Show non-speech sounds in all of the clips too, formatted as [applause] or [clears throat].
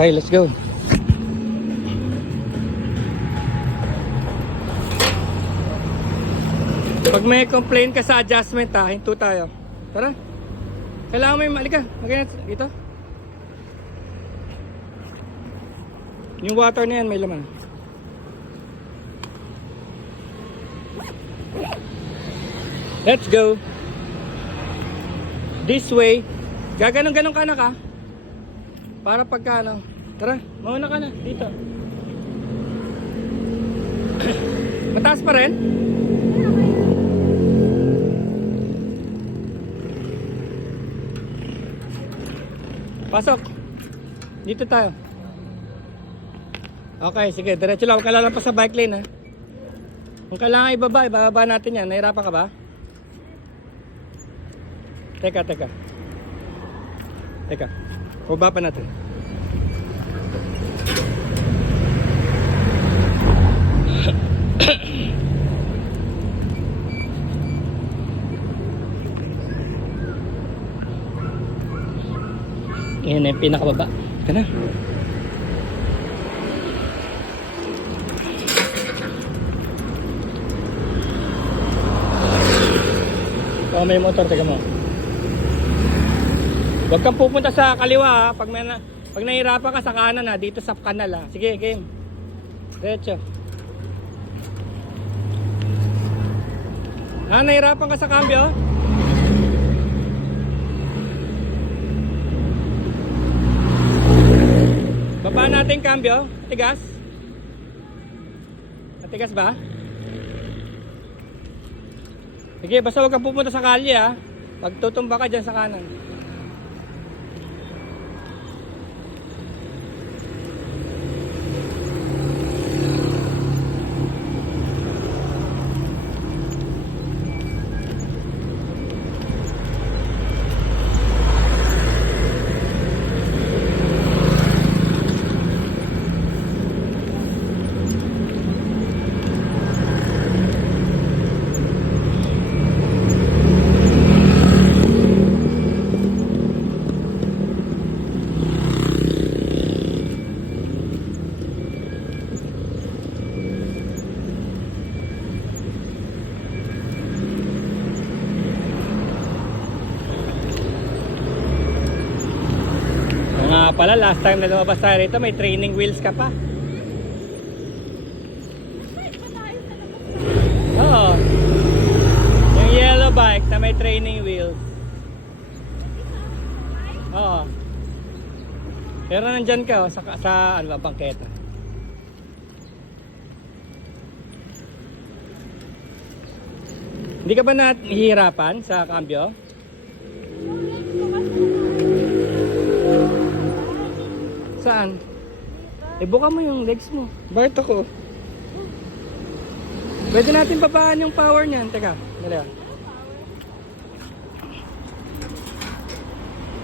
Okay, let's go. Pag may complain ka sa adjustment ha, hinto tayo. Tara. Kailangan mo yung malika. Maganda dito. Yung water na yan may laman. Let's go. This way. Gaganon-ganon ka na ka. Para pagka ano. Tara, mauna ka na. Dito. [coughs] Mataas pa rin? Pasok. Dito tayo. Okay, sige. Diretso lang. Huwag ka lalampas sa bike lane ha. Kung kailangan ibaba, ibababa natin yan. Nahirapan ka ba? Teka, teka. Teka. Baba pa natin. Yan na yung pinakababa. Ito na. Oh, may motor, teka mo. Huwag kang pupunta sa kaliwa ha. Pag, may na, pag nahihirapan ka sa kanan ha, dito sa kanal ha. Sige, game. Diretso. Ha, nahihirapan ka sa cambio? Baba natin cambio. Tigas. Matigas ba? Sige, basta huwag kang pupunta sa kalye ha. Pag tutumba ka dyan sa kanan. Oo nga pala, last time na lumabas tayo rito, may training wheels ka pa. Oo. Yung yellow bike na may training wheels. Oo. Pero nandyan ka, oh, sa, sa ano ba, bangketa. Hindi ka ba nahihirapan sa cambio? Saan? Ibuka mo yung legs mo. Bakit ako? Pwede natin babaan yung power niyan. Teka, dali ah.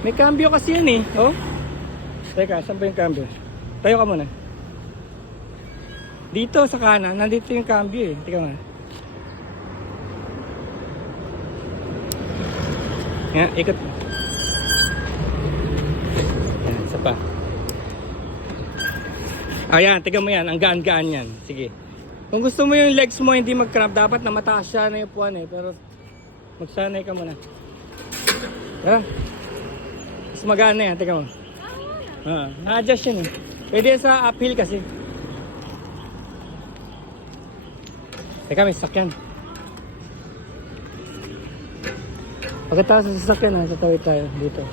May cambio kasi yan eh. Oh. Teka, saan ba yung cambio? Tayo ka muna. Dito sa kanan, nandito yung cambio eh. Teka muna. Yan, ikot mo. Yan, isa pa. Ayan, tignan mo yan. Ang gaan-gaan yan. Sige. Kung gusto mo yung legs mo hindi mag-cramp, dapat na mataas siya na yung puwan eh. Pero magsanay ka muna. Tara. Mas magaan na yan. Tignan mo. Ah, na-adjust yun eh. Pwede sa uphill kasi. Teka, may sasakyan. Pagkatapos sa sasakyan, ha, tatawid tayo dito.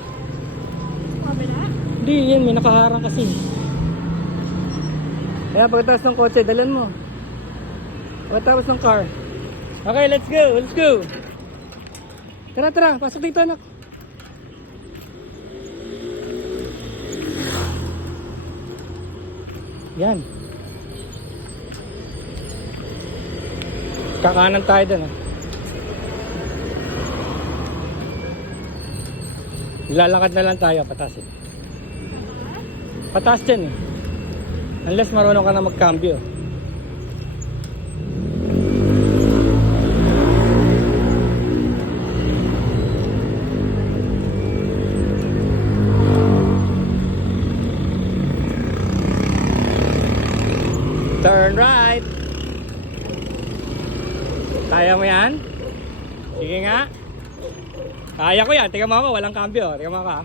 Hindi, yan. May nakaharang kasi. Kaya pagkatapos ng kotse, dalan mo. Pagkatapos ng car. Okay, let's go, let's go. Tara, tara, pasok dito anak. Yan. Kakanan tayo dun ah. Lalakad na lang tayo, patas eh. Patas dyan eh. Unless marunong ka na magkambyo. Turn right. Kaya mo yan? Sige nga. Kaya ko yan. Tingnan mo ako, walang cambio. Tingnan mo ako ha.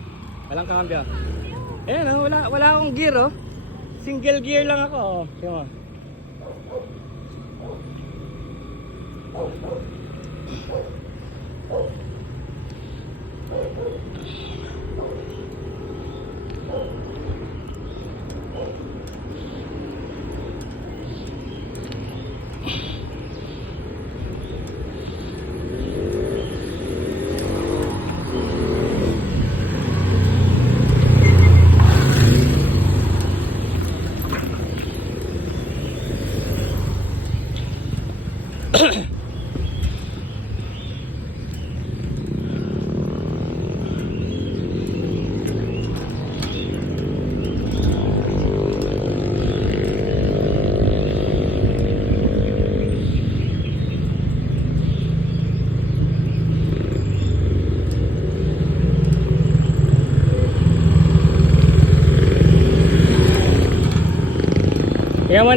Walang cambio. Ayan, oh, wala, wala akong gear oh. Single gear lang ako. Oh. Tingnan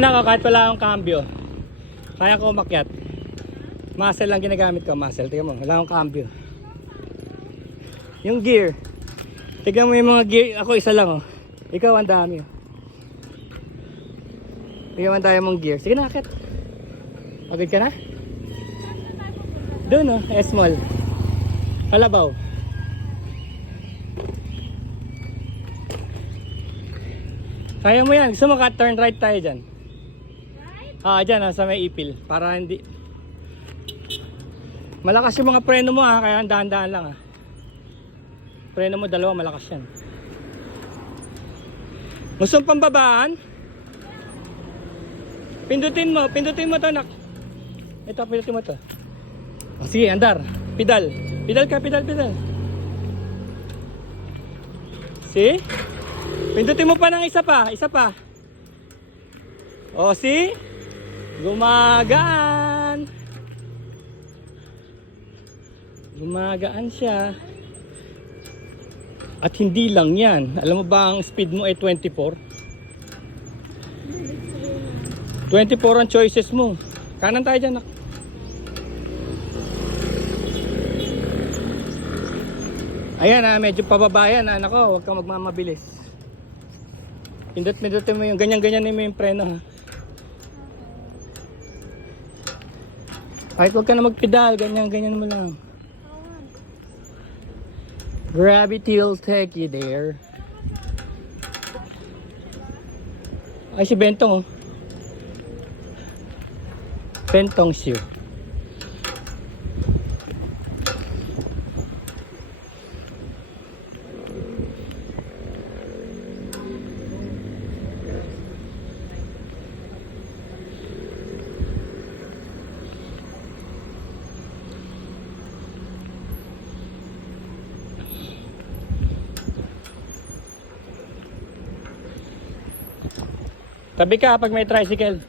na ako kahit wala akong cambio. Kaya ko umakyat. Muscle lang ginagamit ko, muscle. Tingnan mo, wala akong cambio. Yung gear. Tingnan mo yung mga gear. Ako isa lang oh. Ikaw ang dami oh. Tingnan mo dami mong gear. Sige na, akit. Pagod ka na? Doon oh, S-Mall. Kalabaw. Kaya mo yan. Gusto mo ka turn right tayo dyan. Ah, dyan ah, sa may ipil. Para hindi... Malakas yung mga preno mo ha, kaya dahan-dahan lang ha. Preno mo dalawa, malakas yan. Gusto mong pambabaan? Pindutin mo, pindutin mo to nak. Ito, pindutin mo to. O, sige, andar. Pedal. Pedal ka, pedal, pedal. See? Pindutin mo pa ng isa pa, isa pa. O, see? Gumagaan. Gumagaan siya. At hindi lang yan. Alam mo ba ang speed mo ay 24? 24 ang choices mo. Kanan tayo dyan. Ayan ah, medyo pababa yan. Ah, nako, huwag kang magmamabilis. Pindot-pindutin mo yung ganyan-ganyan mo yung preno ha. Kahit huwag ka na magpedal, ganyan-ganyan mo lang. Gravity will take you there. Ay, si Bentong oh. Bentong shoe. Tabi ka pag may tricycle.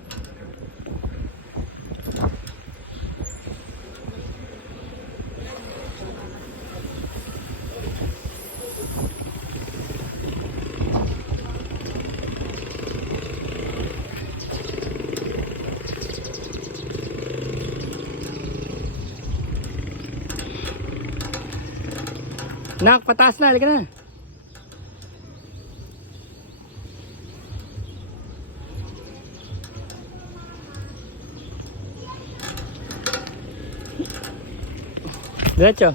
Nak, pataas na, halika na. Diretso.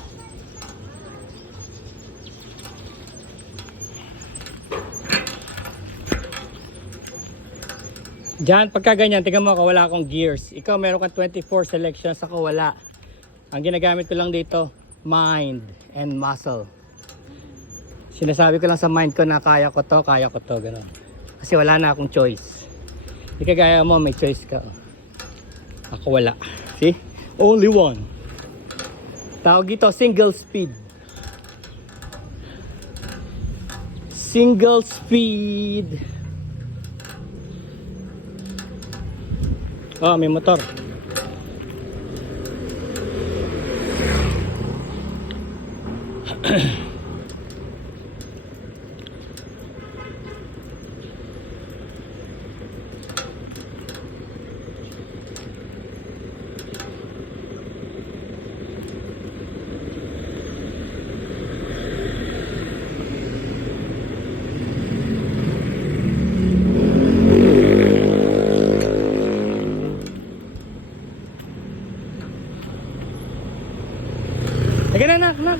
Diyan, pagka ganyan, tingnan mo ako, wala akong gears. Ikaw, meron kang 24 selections, ako wala. Ang ginagamit ko lang dito, mind and muscle. Sinasabi ko lang sa mind ko na kaya ko to, kaya ko to, gano'n. Kasi wala na akong choice. Hindi kagaya mo, may choice ka. Ako wala. See? Only one. Tawag ito, single speed. Single speed. Oh, may motor. [clears throat]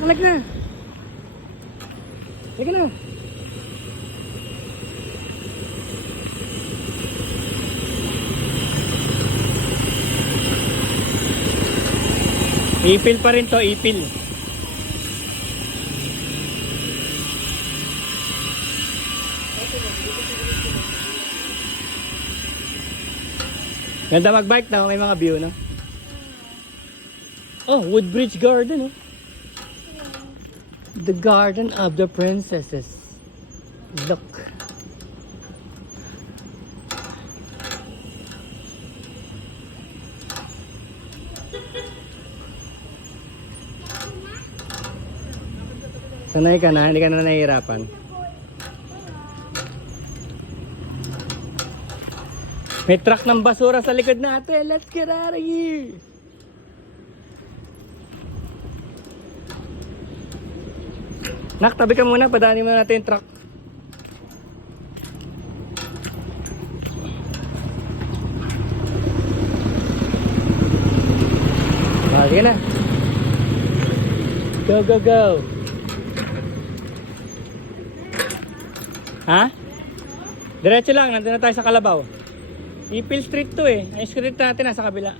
like na. Halika na. Ipil pa rin to, ipil. Ganda mag-bike na, may mga view, no? Oh, Woodbridge Garden, oh. The Garden of the Princesses. Look. Sanay ka na, hindi ka na nahihirapan. May truck ng basura sa likod natin. Let's get out of here. Nak, tabi ka muna. Padaanin mo natin yung truck. Ah, sige na. Go, go, go. Ha? Diretso lang. Nandun na tayo sa Kalabaw. Ipil Street to eh. Ay street natin nasa kabila.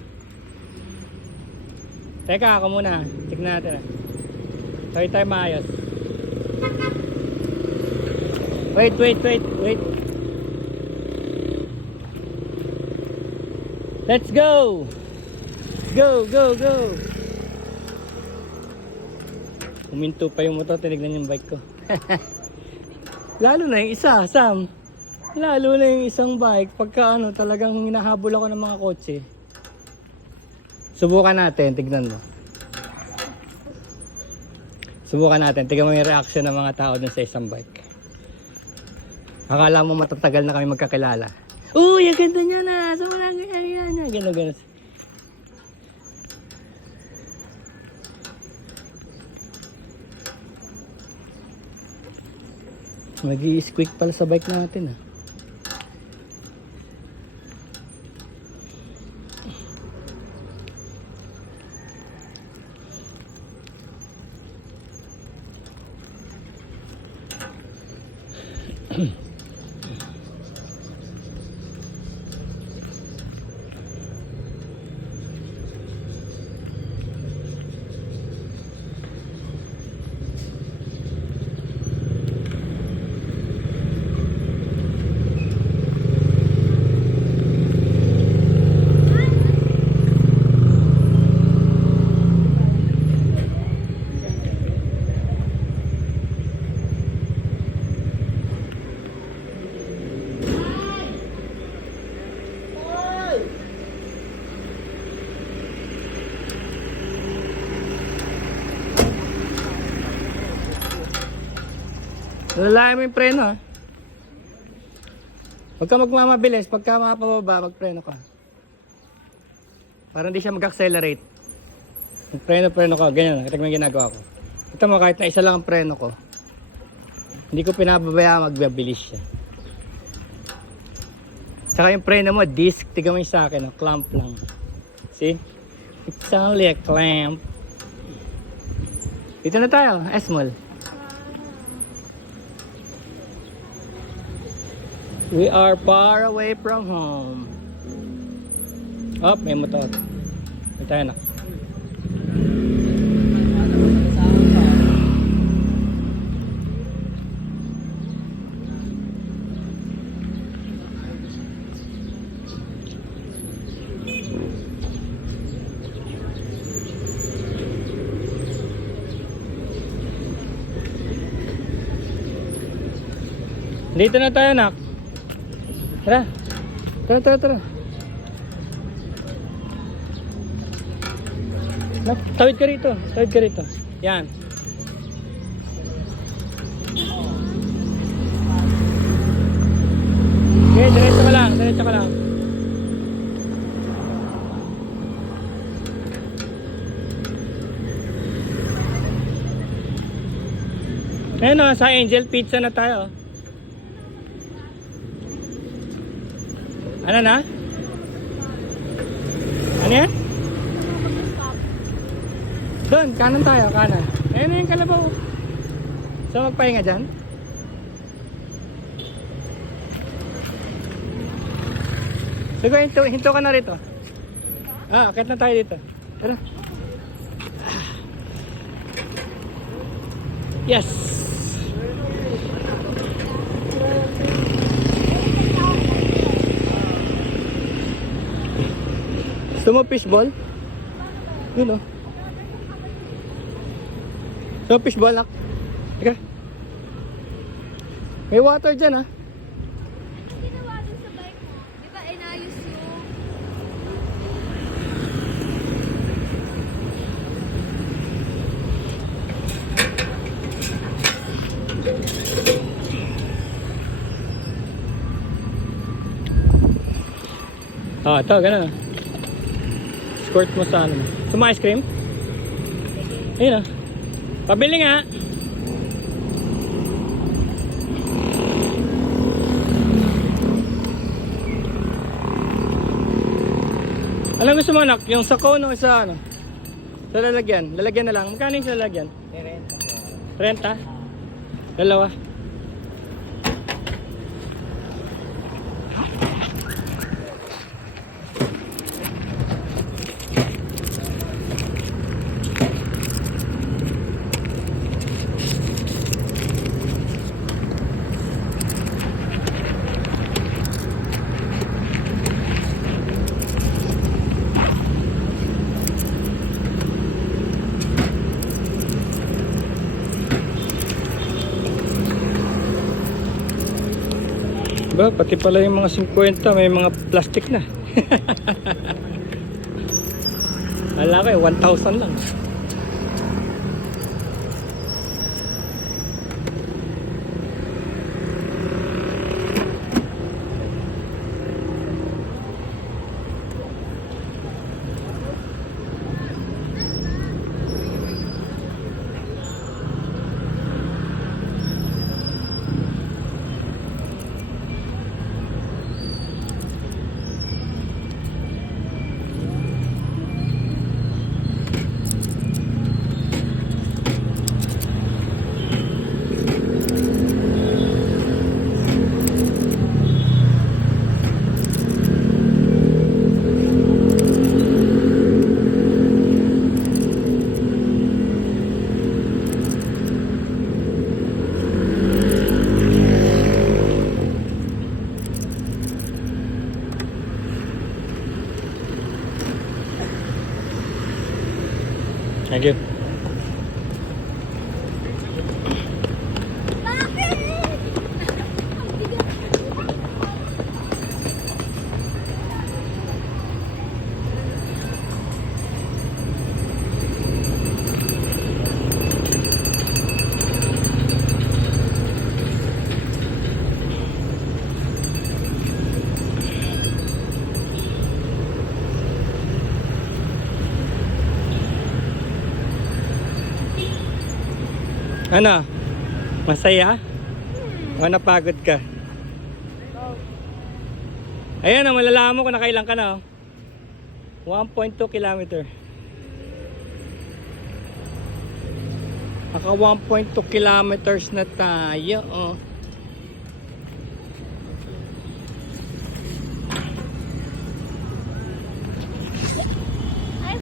Teka, ako muna. Tignan natin. Try tayo maayos. Wait, wait, wait, wait. Let's go! Go, go, go! Huminto pa yung motor, tinignan yung bike ko. [laughs] Lalo na yung isa, Sam. Lalo na yung isang bike, pagka ano, talagang hinahabol ako ng mga kotse. Subukan natin, tignan mo. Subukan natin, tignan mo yung reaction ng mga tao dun sa isang bike. Akala mo matatagal na kami magkakilala. Uy, ang ganda niya na! Sa mga ganyan, ganyan, ganyan, ganyan. Mag-i-squeak pala sa bike natin ah. Lalayan mo yung preno ha. Huwag ka magmamabilis. Pagka makapababa, magpreno ka. Para hindi siya mag-accelerate. Preno-preno ko. Ganyan. Ito yung ginagawa ko. Ito mo, kahit na isa lang ang preno ko. Hindi ko pinababaya magbabilis siya. Saka yung preno mo, disc. Tiga mo yung sa akin. Oh, clamp lang. See? It's only a clamp. Dito na tayo. Esmol. We are far away from home. Oh, may motor. May na. Dito na tayo, nak. Tara. Tara, tara, tara. Tawid ka rito. Tawid ka rito. Yan. Okay, diretso ka lang. Diretso ka lang. Ayun o, sa Angel Pizza na tayo. Ano na? Ano yan? Doon, kanan tayo, kanan. Ayun na yung kalabaw. Saan magpahinga dyan? Sige, hinto, hinto ka na rito. Ah, akit na tayo dito. Tara. Yes. Gusto mo fishball? Yun oh. So fishball nak. Teka. May water dyan ah. ginawa dun sa bike mo? Di ba inayos yung... Ah, ito, ganun. Squirt mo sa ano. Gusto mo ice cream? Ayun ah. Pabili nga. Anong gusto mo anak? Yung sa cone o sa ano? Sa lalagyan. Lalagyan na lang. Magkano yung sa lalagyan? 30. 30? Dalawa. Ba, pati pala yung mga 50 may mga plastic na. Ala ko eh, 1,000 lang. Thank you. Ano? Masaya? O napagod ka? Ayan na, malalaman mo kung nakailang ka na. Oh. 1.2 kilometer. Naka 1.2 kilometers na tayo. Oh.